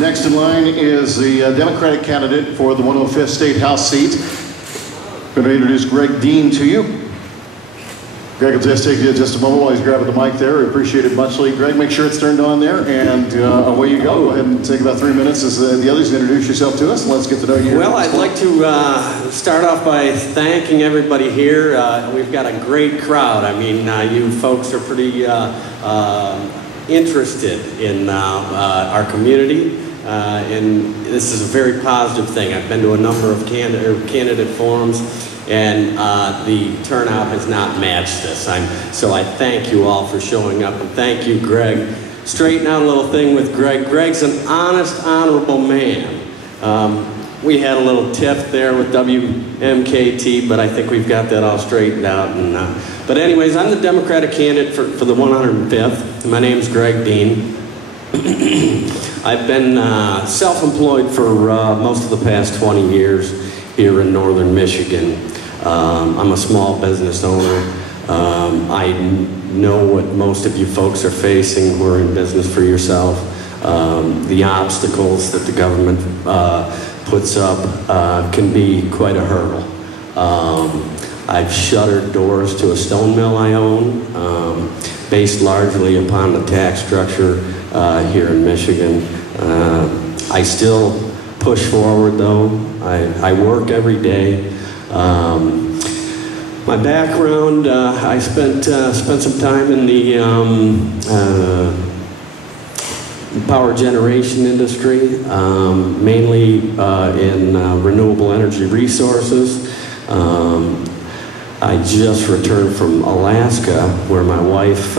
Next in line is the Democratic candidate for the 105th State House seat. I'm going to introduce Greg Dean to you. Greg will just take you just a moment while he's grabbing the mic there. We appreciate it muchly. Greg, make sure it's turned on there, and away you go. Go ahead and take about 3 minutes as the others introduce yourself to us, and let's get to know you. Well, I'd like to start off by thanking everybody here. We've got a great crowd. I mean, you folks are pretty interested in our community, and this is a very positive thing. I've been to a number of candidate forums, and the turnout has not matched this. So I thank you all for showing up, and thank you, Greg. Straighten out a little thing with Greg. Greg's an honest, honorable man. We had a little tiff there with WMKT, but I think we've got that all straightened out. But anyways, I'm the Democratic candidate for the 105th. My name's Greg Dean. I've been self-employed for most of the past 20 years here in northern Michigan. I'm a small business owner. I know what most of you folks are facing who are in business for yourself. The obstacles that the government puts up can be quite a hurdle. I've shuttered doors to a stone mill I own, based largely upon the tax structure here in Michigan. I still push forward though. I work every day. My background, I spent some time in the power generation industry, mainly in renewable energy resources. I just returned from Alaska, where my wife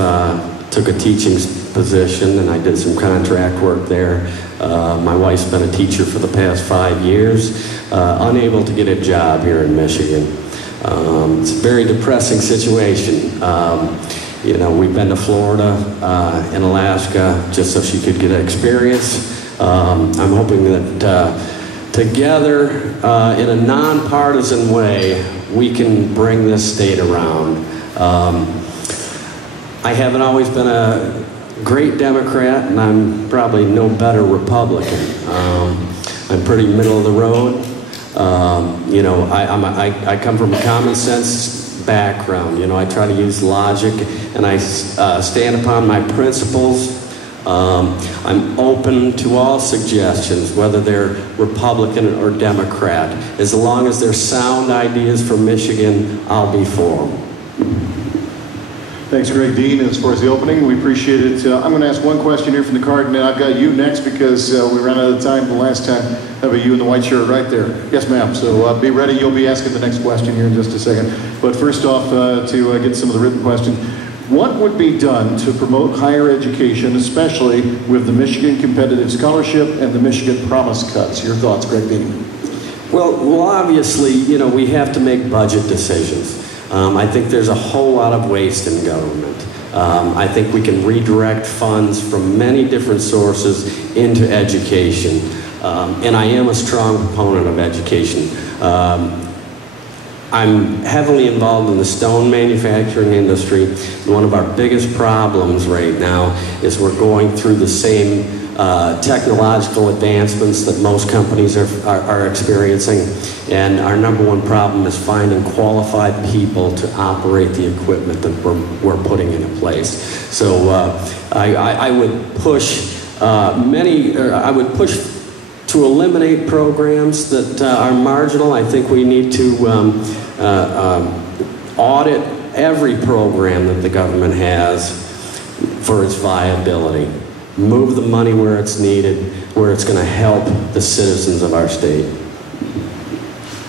took a teaching position, and I did some contract work there. My wife's been a teacher for the past 5 years, unable to get a job here in Michigan. It's a very depressing situation. You know, we've been to Florida and Alaska just so she could get experience. I'm hoping that together, in a nonpartisan way, we can bring this state around. I haven't always been a great Democrat, and I'm probably no better Republican. I'm pretty middle of the road. You know, I come from a common sense background. You know, I try to use logic, and I stand upon my principles. I'm open to all suggestions, whether they're Republican or Democrat. As long as they're sound ideas for Michigan, I'll be for them. Thanks, Greg Dean. As far as the opening, we appreciate it. I'm going to ask one question here from the card, and then I've got you next because we ran out of time the last time. How about you in the white shirt right there? Yes, ma'am. So be ready. You'll be asking the next question here in just a second. But first off, to get some of the written questions, what would be done to promote higher education, especially with the Michigan Competitive Scholarship and the Michigan Promise Cuts? Your thoughts, Greg Dean? Well, obviously, you know, we have to make budget decisions. I think there's a whole lot of waste in government. I think we can redirect funds from many different sources into education. And I am a strong proponent of education. I'm heavily involved in the stone manufacturing industry. One of our biggest problems right now is we're going through the same technological advancements that most companies are experiencing, and our number one problem is finding qualified people to operate the equipment that we're putting into place. So I would push I would push to eliminate programs that are marginal. I think we need to audit every program that the government has for its viability. Move the money where it's needed, where it's going to help the citizens of our state.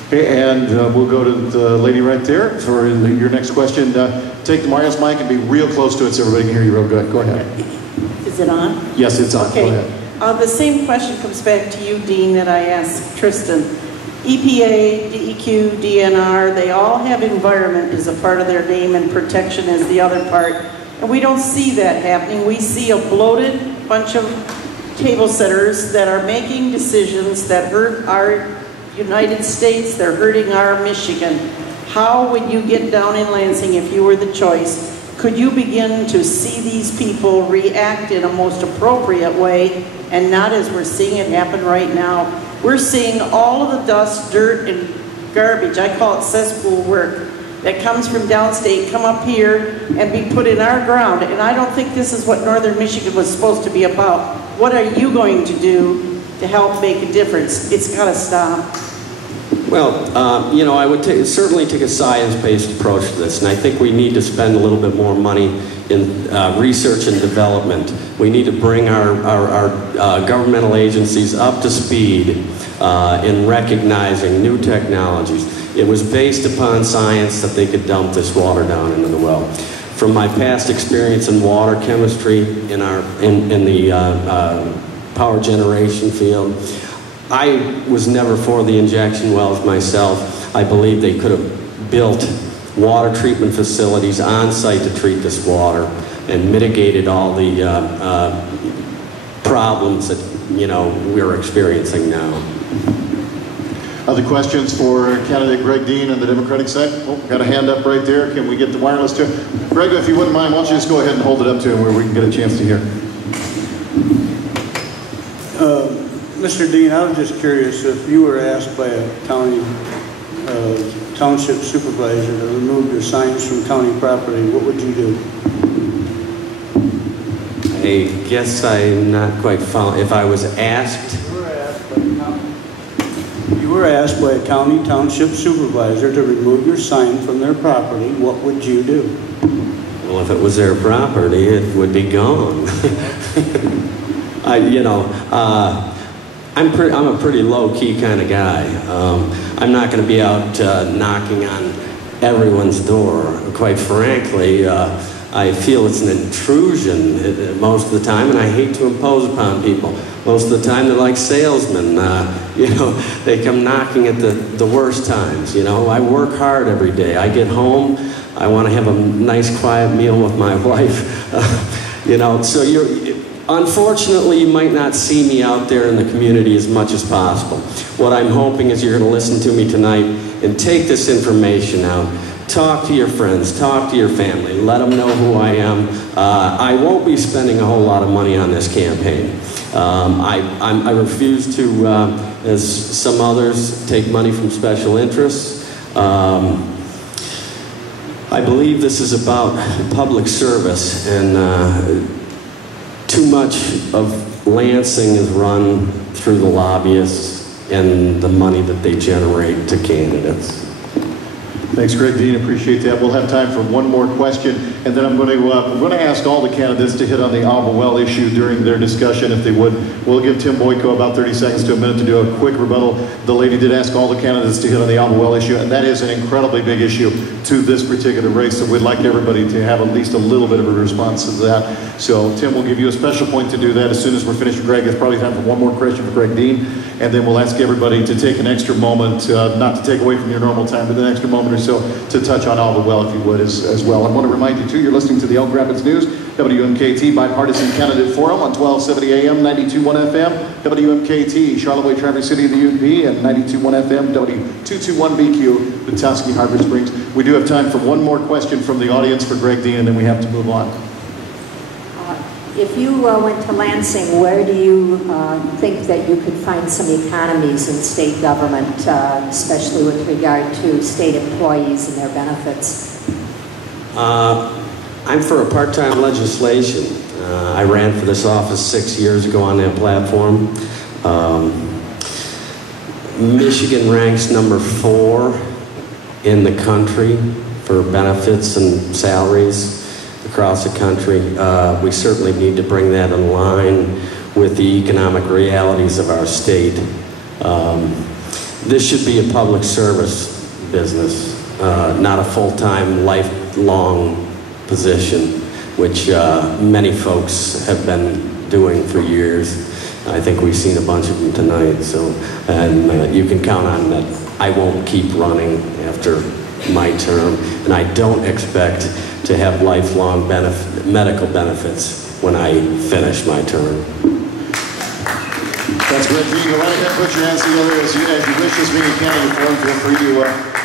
Okay, and we'll go to the lady right there for your next question. Take the Mario's mic and be real close to it so everybody can hear you real good. Go ahead. Is it on? Yes, it's on. Okay. Go ahead. The same question comes back to you, Dean, that I asked Tristan. EPA, DEQ, DNR, they all have environment as a part of their name and protection as the other part. And we don't see that happening. We see a bloated bunch of table setters that are making decisions that hurt our United States, they're hurting our Michigan. How would you get down in Lansing if you were the choice? Could you begin to see these people react in a most appropriate way and not as we're seeing it happen right now. We're seeing all of the dust, dirt, and garbage, I call it cesspool work, that comes from downstate come up here and be put in our ground. And I don't think this is what Northern Michigan was supposed to be about. What are you going to do to help make a difference? It's got to stop. Well, you know, I would certainly take a science-based approach to this, and I think we need to spend a little bit more money in research and development. We need to bring our governmental agencies up to speed in recognizing new technologies. It was based upon science that they could dump this water down into the well. From my past experience in water chemistry in the power generation field, I was never for the injection wells myself. I believe they could have built water treatment facilities on site to treat this water and mitigated all the problems that, you know, we're experiencing now. Other questions for candidate Greg Dean on the Democratic side? Oh, got a hand up right there. Can we get the wireless to him? Greg, if you wouldn't mind, why don't you just go ahead and hold it up to him where we can get a chance to hear. Mr. Dean, I was just curious, if you were asked by a township supervisor to remove your signs from county property, what would you do? I guess I'm not quite following. If I was asked? You were asked by a county township supervisor to remove your sign from their property, what would you do? Well, if it was their property, it would be gone. I'm a pretty low-key kind of guy. I'm not going to be out knocking on everyone's door. Quite frankly, I feel it's an intrusion most of the time, and I hate to impose upon people. Most of the time, they're like salesmen. You know, they come knocking at the worst times. You know, I work hard every day. I get home, I want to have a nice, quiet meal with my wife. You know, so unfortunately, you might not see me out there in the community as much as possible. What I'm hoping is you're going to listen to me tonight and take this information out. Talk to your friends, talk to your family, let them know who I am. I won't be spending a whole lot of money on this campaign. I refuse to, as some others, take money from special interests. I believe this is about public service, and too much of Lansing is run through the lobbyists and the money that they generate to candidates. Thanks, Greg Dean. Appreciate that. We'll have time for one more question, and then I'm going to ask all the candidates to hit on the Alba Well issue during their discussion, if they would. We'll give Tim Boyko about 30 seconds to a minute to do a quick rebuttal. The lady did ask all the candidates to hit on the Alba Well issue, and that is an incredibly big issue to this particular race, so we'd like everybody to have at least a little bit of a response to that. So Tim will give you a special point to do that as soon as we're finished with Greg. It's probably time for one more question for Greg Dean, and then we'll ask everybody to take an extra moment, not to take away from your normal time, but an extra moment or so to touch on Alba Well, if you would, as well. I want to remind you, too, you're listening to the Elk Rapids News, WMKT Bipartisan Candidate Forum on 1270 AM, 92.1 FM, WMKT, Charlevoix, Traverse City, the UP, and 92.1 FM, W221BQ, Petoskey, Harbor Springs. We do have time for one more question from the audience for Greg Dean, and then we have to move on. If you went to Lansing, where do you think that you could find some economies in state government, especially with regard to state employees and their benefits? I'm for a part-time legislation. I ran for this office 6 years ago on that platform. Michigan ranks number 4 in the country for benefits and salaries across the country. We certainly need to bring that in line with the economic realities of our state. This should be a public service business, not a full-time, lifelong position, which many folks have been doing for years. I think we've seen a bunch of them tonight, so, and you can count on that I won't keep running after my term, and I don't expect to have lifelong medical benefits when I finish my term. That's great. You go right ahead, put your hands together as you wish this being a candidate forum. Feel free to